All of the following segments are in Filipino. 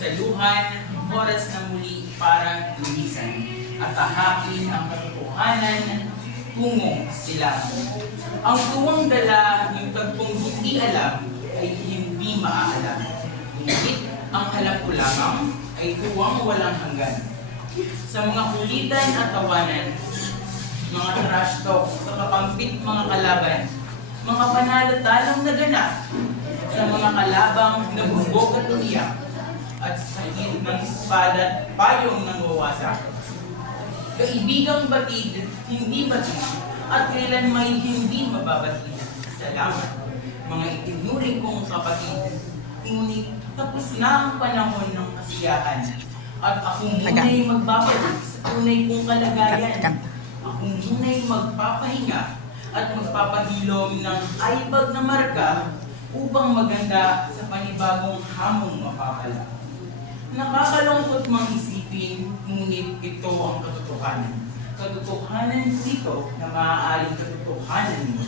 saluhan, oras na muli para lumisan at tahakin ang katotohanan tungo sila. Ang tuwang dala ng tagpong hindi alam ay hindi maaalam. Ngunit ang alam ko lamang ay tuwang walang hanggan. Sa mga kulitan at tawanan, mga trash talk, sa kapampit mga kalaban, mga panalo-talong naganap, sa mga kalabang nabugbog at umiyak, at sa sakit ng espada at payong nang wawasak. Kaibigang batid, hindi batid, at kailan may hindi mababatid. Salamat, mga itinuring kong kapatid. Ngunit tapos na ang panahon ng kasiyahan, at ako muna'y magbabalik sa tunay kong kalagayan. Ako muna'y magpapahinga at magpapahilom ng aibag na marka upang maganda sa panibagong hamong mapapala. Nakakalungkot mang isipin, ngunit ito ang katotohanan. Katotohanan dito na maaaring katotohanan mo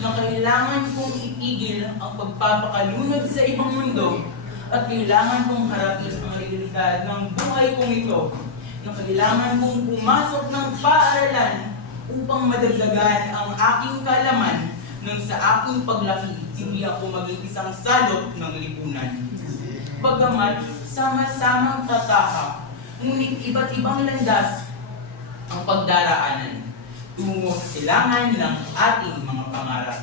na kailangan kong itigil ang pagpapakalunod sa ibang mundo at kailangan kong harapin ang realidad ng buhay kong ito na kailangan kong pumasok ng paaralan upang madagdagan ang aking kaalaman nang sa aking paglaki hindi ako maging isang salot ng lipunan. Bagamat sama-samang tatahak, ngunit iba't ibang landas ang pagdaraanan tungo sa silangan ng ating mga pangarap.